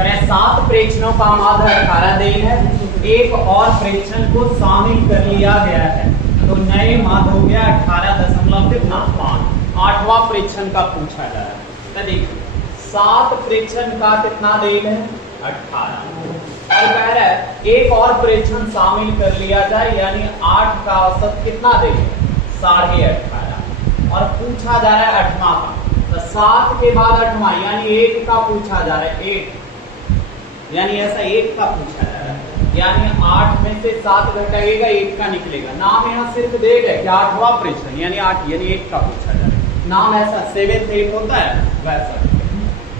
करें 7 प्रेक्षणों का माध्य 18 देन है, एक और प्रेक्षण को शामिल कर लिया गया है, तो नए माध्य हो गया 18.5। 8वां प्रेक्षण का पूछा जा रहा है। तो देखिए 7 प्रेक्षण का कितना देन है 18, और कह रहा है एक और प्रेक्षण शामिल कर लिया जाए, यानी 8 का औसत कितना देन 18.5, और पूछा जा रहा है 8वां का। तो 7 के बाद 8वां यानी 1 का पूछा जा रहा है, 1 यानी ऐसा 1 का पूछा जा रहा है, यानी 8 में से 7 घटाएगा 1 का निकलेगा। नाम यहाँ सिर्फ देगा कि 8वां प्रेक्षण यानी 8 यानी 1 का पूछा जा रहा है। नाम ऐसा 7th 8 होता है वैसा।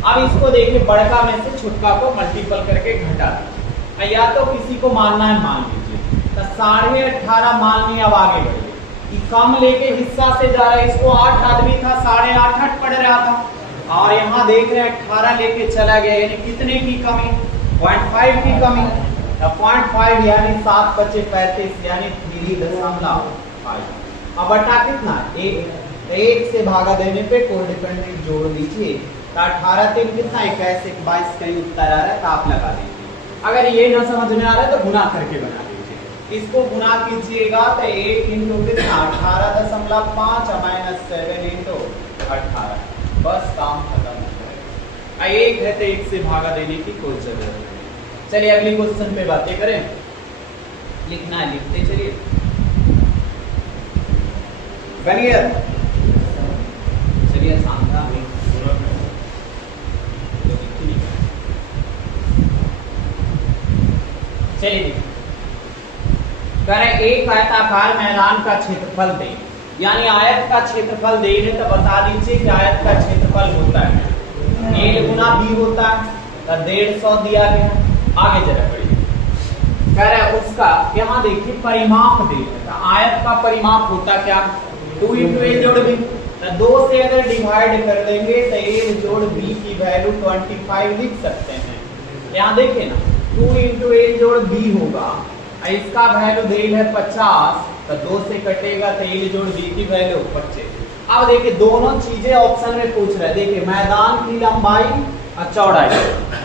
अब इसको देखिए बड़का में से छुटका को मल्टीपल करके घटा दीजिए, या तो किसी को मानना है मान लीजिए। तो 18.5 मान लिया, अब आगे बढ़िए कि कम लेके हिस्सा से जा रहा है, इसको 8 आदमी था 8.5 पढ़ रहा था, और यहाँ देख रहे हैं 18 लेके चला गया, यानी कितने की कमी 0.5 की कमी। 0.5 यानी 7 बचे 35 यानी 3.5। अब बटा कितना 1 से भागा देने पे कोडिपेंडेंट जोड़ दीजिए, तो 18 3 कितना 21 22 कहीं उत्तर आ रहा है, तो आप लगा दीजिए। अगर ये ना समझ में आ रहा है तो गुना करके बना दीजिए। इसको गुना कीजिएगा तो 1 इंटू कितना 18.5 माइनस 7 इंटू 18, बस काम खत्म हो जाएगा। 1 है तो 1 से भागा देने की कोई जरूरत नहीं। चलिए अगली क्वेश्चन पे बातें करें। लिखना है लिखते चलिए, बन गया। चलिए सांधा चलिए करें एक आयताकार मैदान का क्षेत्रफल दे, यानी आयत का क्षेत्रफल दे रहे तो बता दीजिए कि आयत का क्षेत्रफल होता है a गुना b होता है, तो 150 दिया गया। आगे जरा बढ़िए, कह रहा है उसका यहाँ देखिए परिमाप दे रहा है, आयत का परिमाप होता क्या 2 इंटू a जोड़ b, 2 से अगर डिवाइड कर देंगे तो a जोड़ b की वैल्यू 25 लिख सकते हैं। यहाँ देखिए ना 2 इंटू a जोड़ b होगा, इसका वैल्यू दे है 50, तो 2 से कटेगा तो a जोड़ b की वैल्यू 25। अब देखिए दोनों चीजें ऑप्शन में पूछ रहे हैं, देखिए मैदान की लंबाई और चौड़ाई।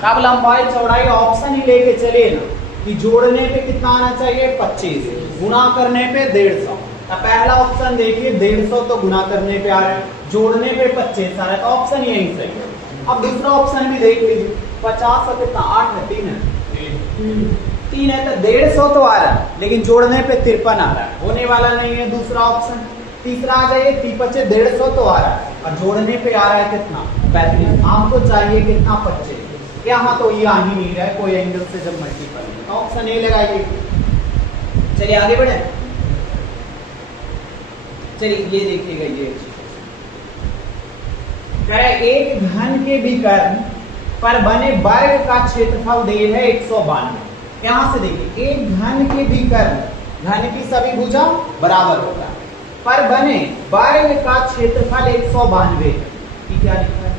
अब लंबाई चौड़ाई ऑप्शन ही लेके चले ना कि जोड़ने पे कितना आना चाहिए 25, गुना करने पे 150। अब पहला ऑप्शन देखिए 150 तो गुना करने पे आ रहा है, जोड़ने पे 25 आ रहा है, तो ऑप्शन यही सही है। अब दूसरा ऑप्शन भी देख लीजिए, 50 और कितना 8 है 3 है 3 है, तो 150 तो आ रहा है, लेकिन जोड़ने पे 53 आ रहा है, होने वाला नहीं है दूसरा ऑप्शन। तीसरा आ जाइए 3 5 150 तो आ रहा है, और जोड़ने पे आ रहा है कितना 35, आपको चाहिए कितना 25। यहाँ तो ये आ ही नहीं रहा है कोई एंगल से जब मल्टीपल, तो ऑप्शन ए लगाइए। चलिए आगे बढ़े। चलिए ये देखिएगा, ये कह रहे एक घन के विकर्ण पर बने वर्ग का क्षेत्रफल दे है 192। यहां से देखिए एक घन के विकर्ण, घन की सभी भुजा बराबर होगा, पर बने वर्ग का क्षेत्रफल 192 की क्या लिखा है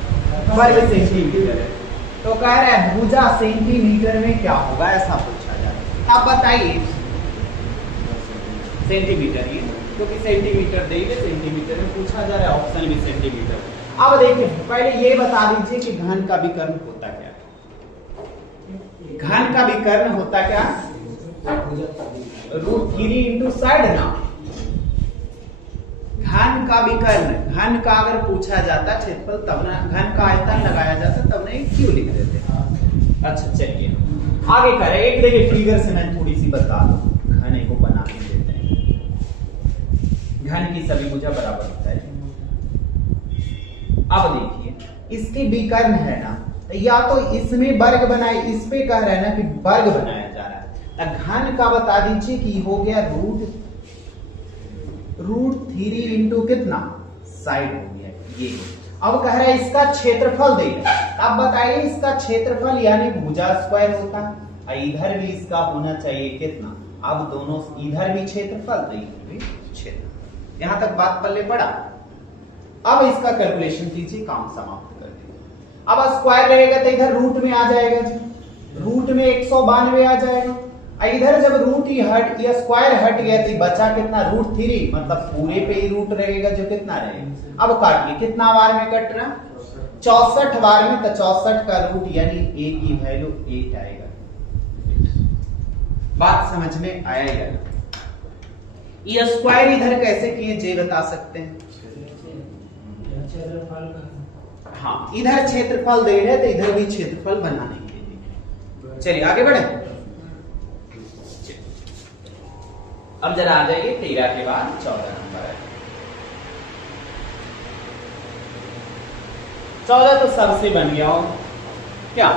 वर्ग सेंटीमीटर है। तो कह रहा है भुजा सेंटीमीटर में क्या होगा, ऐसा पूछा जा रहा है। आप बताइए सेंटीमीटर, ये क्योंकि सेंटीमीटर देंगे सेंटीमीटर में पूछा जा रहा है, ऑप्शन भी सेंटीमीटर। अब देखिए पहले ये बता दीजिए कि घन का विकर्ण होता क्या, घन का विकर्ण होता क्या √3 इंटू साइड ना। घन का विकर्ण, घन का अगर पूछा जाता क्षेत्रफल तब ना घन का आयतन लगाया जाता, तब नहीं क्यों लिख देते। अच्छा चलिए आगे करें। एक देखिए फिगर से मैं थोड़ी सी बता दूं, घने को बना के देते हैं। घन की सभी भुजा बराबर होता है। अब देखिए इसके विकर्ण है ना, या तो इसमें वर्ग बनाए, इस पे कह रहा है ना कि वर्ग बनाया जा रहा है। घन का बता दीजिए कि हो गया √3 इंटू कितना साइड हो गया ये। अब कह रहा है इसका क्षेत्रफल दे, अब बताइए इसका क्षेत्रफल यानी भुजा स्क्वायर होता है, इधर भी इसका होना चाहिए कितना। अब दोनों इधर भी क्षेत्रफल तो इधर भी क्षेत्र, यहां तक बात पल्ले पड़ा। अब इसका कैलकुलेशन कीजिए, काम समाप्त कर दीजिए। अब स्क्वायर रहेगा तो इधर रूट में आ जाएगा जी, रूट में 192 आ जाएगा। इधर जब रूट ही हट या स्क्वायर हट गया तो बचा कितना √3, मतलब पूरे पे ही रूट रहेगा जो कितना रहेगा। अब काटिए, कितना बार में कट रहा 64 बार में तो 64 का रूट यानी a की वैल्यू 8 आएगा। बात समझ में आया या? ये स्क्वायर इधर कैसे किए जे बता सकते हैं? हाँ, इधर क्षेत्रफल दे रहे तो इधर भी क्षेत्रफल बनाने के लिए। चलिए आगे बढ़े। अब जरा आ जाइए 13 के बाद 14 नंबर है। 14 तो सबसे बन गया हो क्या?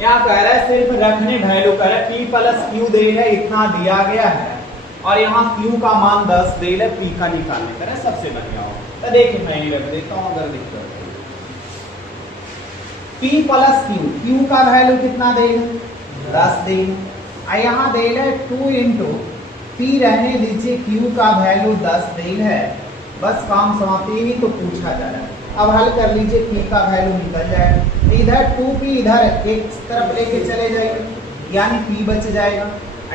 यहाँ कह रहा है सिर्फ रखने वैल्यू कर p प्लस क्यू दे है, इतना दिया गया है और यहाँ q का मान 10 दे है, p का निकालने कर सबसे बन गया हो। तो देखिए मैं ही रख देता हूँ अगर दिक्कत p प्लस q का वैल्यू कितना दे 10 दे, यहाँ दे 2 इंटू p रहने दीजिए, q का वैल्यू 10 दे है, बस काम समाप्त। ही तो पूछा जा रहा है। अब हल कर लीजिए, p का वैल्यू निकल जाएगा, इधर 2p इधर एक तरफ लेके चले जाएगा यानी p बच जाएगा,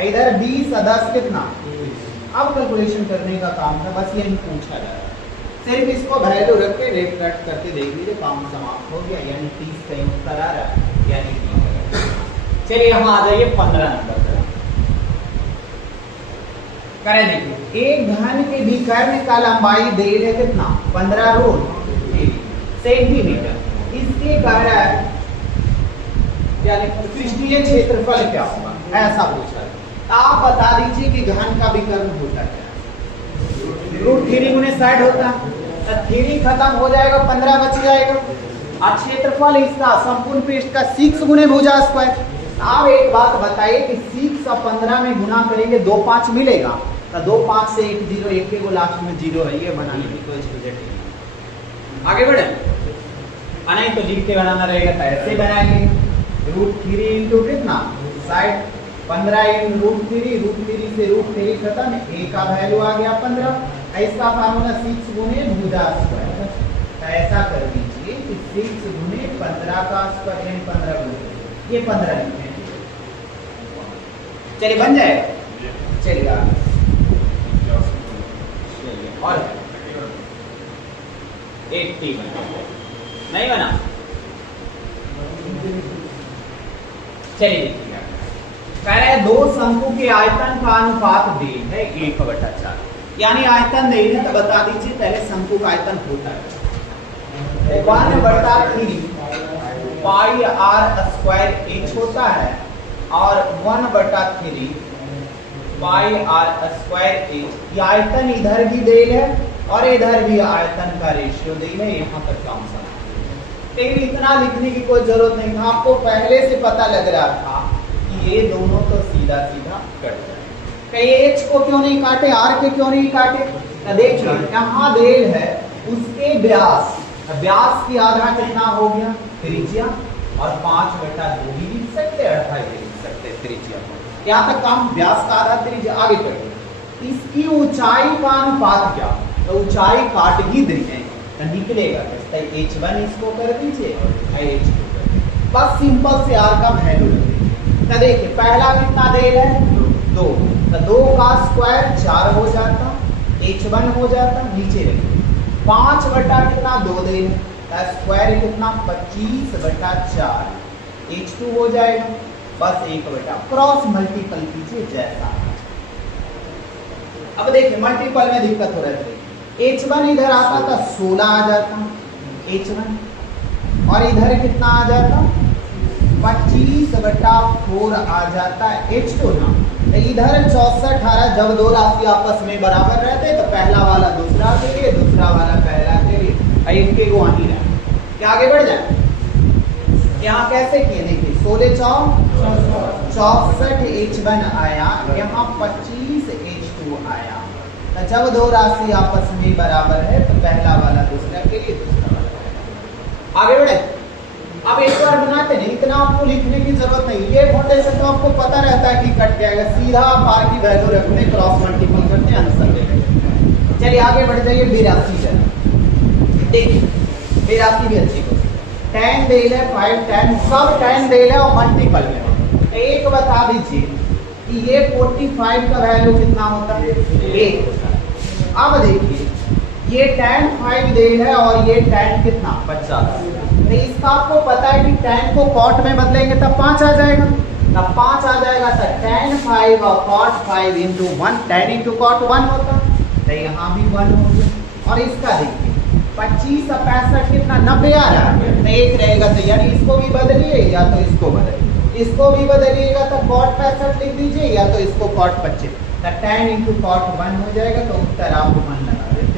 इधर 20 और 10 कितना। अब कैलकुलेशन करने का काम था, बस यही पूछा जा रहा है। सिर्फ इसको वैल्यू रख के रेट कट करके देख लीजिए, काम समाप्त हो गया यानी 30 का उत्तर आ रहा है यानी 30। चलिए यहाँ आ जाइए 15 नंबर पर। करें देखिए, एक घन के विकर्ण का लंबाई दे है कितना 15 रूट सेंटीमीटर, इसके कह रहा है यानी पृष्ठीय क्षेत्रफल क्या होगा, ऐसा पूछा है। आप बता दीजिए कि घन का विकर्ण होता है रूट 3 गुने 60 होता है, तो 3 खत्म हो जाएगा, 15 बच जाएगा। और क्षेत्रफल इसका संपूर्ण पृष्ठ का 6 गुने भुजा स्क्वायर। आप एक बात बताइए कि 6 और 15 में गुना करेंगे 2 5 मिलेगा, तो 2 5 से 1 0, एक के लास्ट में 0 है, ये बनाने की कोई झंझट नहीं। आगे बढ़े, नहीं तो लिख के बनाना रहेगा तो ऐसे बनाएंगे। रूट 3 इंटू कितना 60, 15 इन रूट 3 से रूट 3 खत्म, a का वैल्यू आ गया 15, इसका फार्मूला 6 गुने भुजा स्क्वायर। तो ऐसा कर दीजिए कि 6 गुने 15 का स्क्वायर यानी 15 गुने ये 15 लिखे, चलिए बन जाएगा। चलिए और 80 नहीं बना। चलिए कह रहे हैं दो शंकु के आयतन का अनुपात दे है 1/4, यानी आयतन दे है तो बता दीजिए पहले शंकु का आयतन होता है 1/3 पाई r स्क्वायर h होता है और 1/3 पाई r स्क्वायर h। ये आयतन इधर भी दे है और इधर भी आयतन का रेशियो दे है, यहाँ तक काम समझ। लेकिन इतना लिखने की कोई जरूरत नहीं था, आपको पहले से पता लग रहा था कि ये दोनों तो सीधा सीधा कट जाए। कहीं h को क्यों नहीं काटे, r के क्यों नहीं काटे? तो देखिए यहाँ देल है उसके व्यास, व्यास की आधा कितना हो गया त्रिज्या, और 5/2 भी लिख सकते, 28 भी लिख सकते त्रिज्या। यहाँ तक काम, व्यास का आधा त्रिज्या। आगे बढ़िए, इसकी ऊंचाई का अनुपात क्या, तो ऊंचाई काट ही देंगे तो निकलेगा h1 इसको कर दीजिए और h2 कर दीजिए, बस सिंपल से r का वैल्यू रख दीजिए। तो देखिए पहला कितना दे है 2, तो 2 का स्क्वायर 4 हो जाता, h1 हो जाता, नीचे रखिए 5/2 दे है तो स्क्वायर कितना 25/4 h2 हो जाएगा, बस 1 क्रॉस मल्टीपल कीजिए जैसा। अब देखिए मल्टीपल में दिक्कत हो रही है, h1 इधर आता था 16 आ जाता h1, और इधर कितना आ जाता 25/4 आ जाता h2 ना। तो इधर 64 18 जब दो राशि आपस में बराबर रहते तो पहला वाला दूसरा के लिए, दूसरा वाला पहला के लिए, इनके को आनी रहे। क्या आगे बढ़ जाए, यहाँ कैसे किए देखिए 16 64 h1 आया, यहाँ 25 h2 आया। तो जब दो राशि आपस में बराबर है तो पहला वाला दूसरा के लिए, दूसरा वाला। आगे बढ़े, अब एक बार बनाते नहीं, इतना आपको लिखने की जरूरत नहीं, ये फाउंडेशन तो आपको पता रहता है कि कट जाएगा, सीधा आप r की वैल्यू रखते क्रॉस मल्टीपल करते आंसर दे देते। चलिए आगे बढ़ जाइए 82 जरा देखिए, 82 भी अच्छी को tan दे ले 5 tan सब tan दे ले और मल्टीपल में एक बता दीजिए कि ये 45 का वैल्यू कितना होता है 1 होता है। अब देखिए ये tan 5 दे है और ये tan कितना 50। तो इसका आपको पता है कि tan को cot में बदलेंगे तब 5 आ जाएगा, तब 5 आ जाएगा। तो tan 5 और cot 5 into 1, tan into cot 1 होता, तो यहाँ भी 1 हो गया। और इसका देखिए 25 और 65 कितना 90 आ रहा है, तो एक रहेगा। तो यानी इसको भी बदलिए या तो इसको बदलिए, इसको भी बदलिएगा तो cot 65 लिख दीजिए या तो इसको cot 25, तो tan into cot 1 हो जाएगा। तो उत्तर आप 1 लगा देते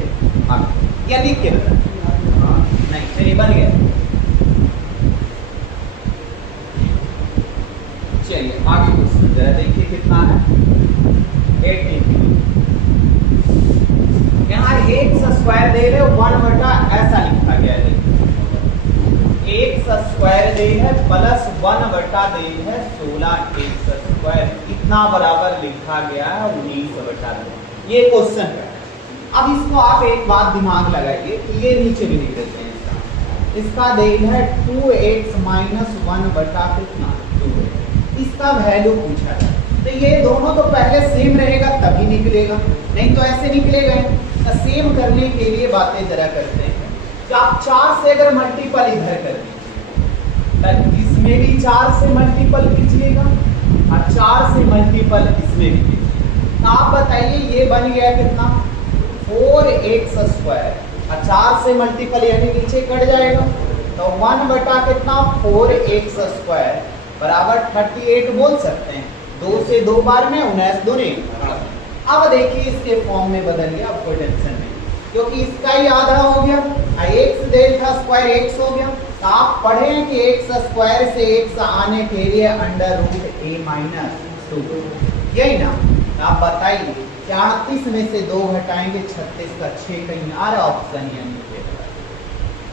या लिख के बता नहीं, चलिए बन गया। चलिए आगे क्वेश्चन जरा देखिए कितना है 83। यहाँ एक्स स्क्वायर दे रहे 1 बटा ऐसा लिखा गया है, एक्स स्क्वायर दे है प्लस 1 बटा दे है 16 एक्स स्क्वायर, कितना बराबर लिखा गया है 19 बटा 2। ये क्वेश्चन है। अब इसको आप एक बात दिमाग लगाइए कि ये नीचे भी लिख देते हैं, इसका दे है 2x माइनस 1 बटा कितना 2, इसका वैल्यू पूछा है। तो ये दोनों तो पहले सेम रहेगा तभी निकलेगा, नहीं तो ऐसे निकलेगा। तो सेम करने के लिए बातें जरा करते हैं कि आप 4 से अगर मल्टीपल इधर कर दीजिए, इसमें भी 4 से मल्टीपल कीजिएगा और 4 से मल्टीपल इसमें भी कीजिए। तो आप बताइए ये बन गया कितना 4x स्क्वायर, 4 से मल्टीपल यानी नीचे कट जाएगा। तो 1 बटा कितना 4x स्क्वायर बराबर 38 बोल सकते हैं। 2 से 2 बार में 19 दूनी। अब देखिए इसके फॉर्म में बदल गया, अब कोई टेंशन नहीं क्योंकि इसका ही आधा हो गया, x डेल्टा स्क्वायर x हो गया। तो आप पढ़ें कि x स्क्वायर से x आने के लिए अंडर रूट a माइनस 2, यही ना। आप बताइए 38 में से 2 घटाएंगे 36 का 6 कहीं आ रहा ऑप्शन, यानी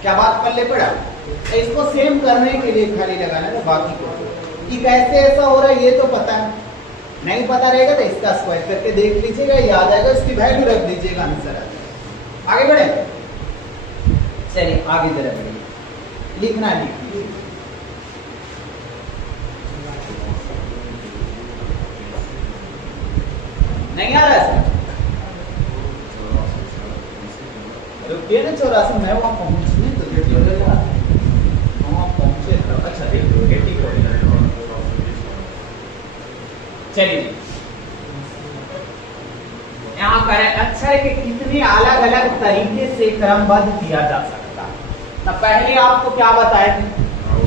क्या बात पल्ले पड़ा। तो इसको सेम करने के लिए खाली लगाना था, बाकी को कि कैसे ऐसा हो रहा है ये तो पता है, नहीं पता रहेगा तो इसका स्क्वायर करके देख लीजिएगा, याद आएगा, इसकी वैल्यू रख दीजिएगा, आंसर आ जाएगा। आगे बढ़े, चलिए आगे जरा बढ़िए, लिखना लिखिए। नहीं आ रहा है रुकिए ना 84 मैं वहां पहुंचने तो वहां पहुंचे। अच्छा चलिए यहाँ करें अक्षर के कितने अलग अलग तरीके से क्रमबद्ध किया जा सकता है। तो पहले आपको क्या बताया कि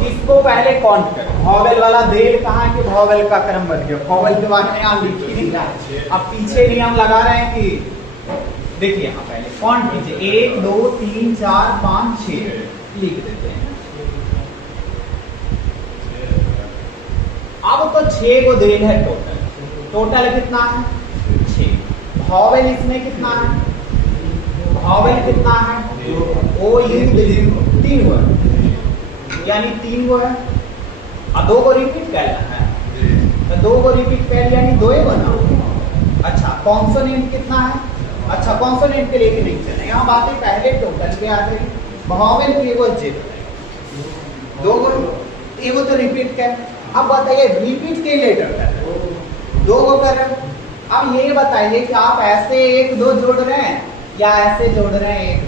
इसको पहले काउंट करें, वॉवेल वाला देर कहाँ कि वॉवेल का क्रम बन गया, वॉवेल के बारे में आप लिख ही नहीं रहा। अब पीछे नियम लगा रहे हैं कि देखिए यहाँ पहले काउंट कीजिए 1 2 3 4 5 6 लिख देते हैं। अब तो 6 को देर है टोटल, टोटल कितना है 6। वॉवेल इसमें कितना है, वॉवेल कितना है ओ यू 3 हुआ, यानी 3 को है और 2 को रिपीट करना है, तो 2 को रिपीट कर यानी 2 ही बना। अच्छा कॉन्सोनेंट कितना है, अच्छा कॉन्सोनेंट के लिए नहीं चलना, यहाँ बातें पहले टोटल पे आ गई। वॉवेल की वो जे 2 को एगो तो रिपीट कर। अब बताइए रिपीट के लिए टोटल 2 को कर रहे। अब ये बताइए कि आप ऐसे 1 2 जोड़ रहे हैं या ऐसे जोड़ रहे हैं, 1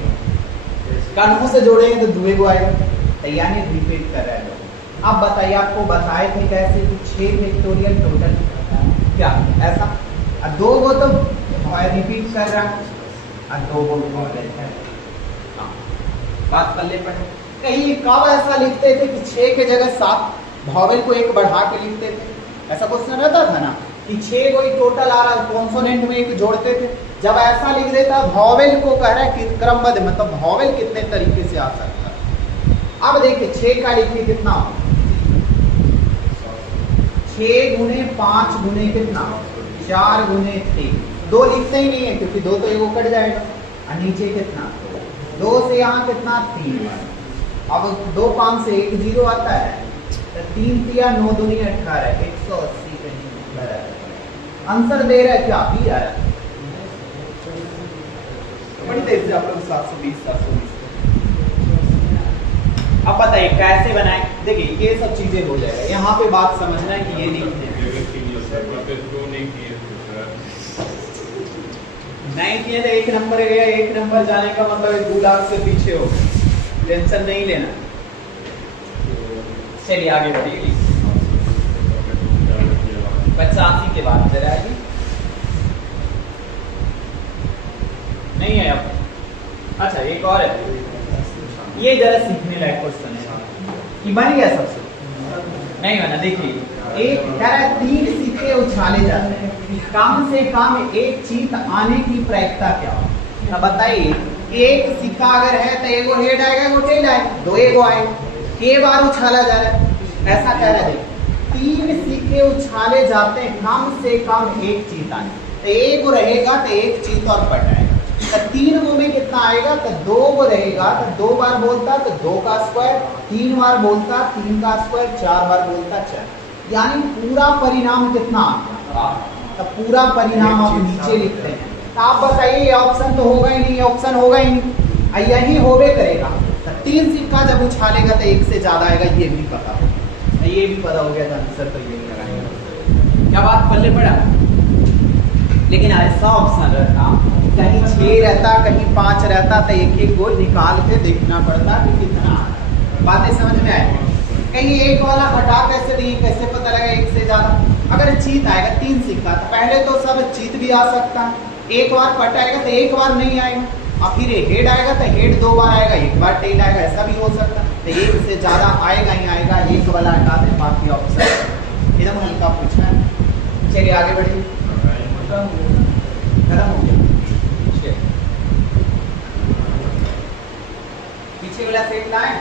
कानून से जोड़ेंगे तो 2 को आएगा, यानी रिपीट कर रहे हैं। अब बताइए आपको बताए थे कैसे कि 6 फैक्टोरियल टोटल क्या ऐसा, 2 को तो रिपीट कर रहा है और 2 को बात कर ले पड़े। कहीं कब ऐसा लिखते थे कि 6 के जगह 7 वॉवेल को 1 बढ़ा के लिखते थे, ऐसा क्वेश्चन रहता था ना कि 6 को ही टोटल आ रहा, कॉन्सोनेंट में 1 जोड़ते थे। जब ऐसा लिख देता वॉवेल को कह रहा है कि क्रमबद्ध, मतलब वॉवेल कितने तरीके से आ सकता है। अब देखिए 6 का लिखिए कितना 6 गुने 5 गुने कितना 4 गुने 3, 2 लिखते ही नहीं है क्योंकि 2 तो एगो कट जाएगा। और नीचे कितना 2 से यहाँ कितना 3, अब 2 5 से 1 0 आता है, तो 3 3 9 दूनी 18 180 का आंसर दे रहा है क्या भी आ रहा है। बड़ी तेज से आप लोग 720 720। अब बताइए कैसे बनाए, देखिए ये सब चीजें हो जाएगा। यहाँ पे बात समझना है कि ये नहीं नहीं किए तो 1 नंबर गया, 1 नंबर जाने का मतलब 2 लाख से पीछे हो, टेंशन नहीं लेना। चलिए आगे बढ़िए। 85 के बाद जरा आगे नहीं है अब। अच्छा एक और है, ये जरा सीखने लायक क्वेश्चन है। ये बन गया सबसे नहीं बना। देखिए एक कह रहा है 3 सिक्के उछाले जाते हैं, कम से कम एक चीत आने की प्रायिकता क्या हो? अब बताइए, एक सिक्का अगर है तो एगो हेड आएगा, एगो टेल आएगा, दो एगो आएगा, के बार उछाला जा रहा है, ऐसा कह रहा है। 3 सिक्के उछाले जाते हैं, कम से कम एक चीत आने, तो एगो रहेगा तो एक चीत और पट आएगा। तो 3 गो में कितना आएगा? तो 2 गो रहेगा, तो 2 बार बोलता तो 2 का स्क्वायर, 3 बार बोलता 3 का स्क्वायर, 4 बार बोलता 4, यानी पूरा परिणाम कितना आ गया? तो पूरा परिणाम आप नीचे लिखते हैं। तो आप बताइए ये ऑप्शन तो होगा ही नहीं, ये ऑप्शन होगा ही नहीं, यही होवे करेगा। तो 3 सिक्का जब उछालेगा तो 1 से ज्यादा आएगा, ये भी पता हो, ये भी पता हो गया था आंसर, तो ये लगाएंगे। क्या बात पल्ले पड़ा? लेकिन ऐसा ऑप्शन रहता, कहीं 6 रहता, कहीं 5 रहता, तो एक एक को निकाल के देखना पड़ता कि कितना। बातें समझ में आए? कहीं एक वाला हटा कैसे दिए, कैसे पता लगा 1 से ज्यादा? अगर चीत आएगा 3 सिक्का, तो पहले तो सब चीत भी आ सकता है, एक बार पट आएगा तो एक बार नहीं आएगा, और फिर हेड आएगा तो हेड 2 बार आएगा, एक बार टेल आएगा, ऐसा भी हो सकता है। तो 1 से ज्यादा आएगा ही आएगा, एक वाला हटा दे, बाकी ऑप्शन एकदम हल्का पूछना है। चलिए आगे बढ़िए। खत्म हो गया, पीछे वाला सेट लाए।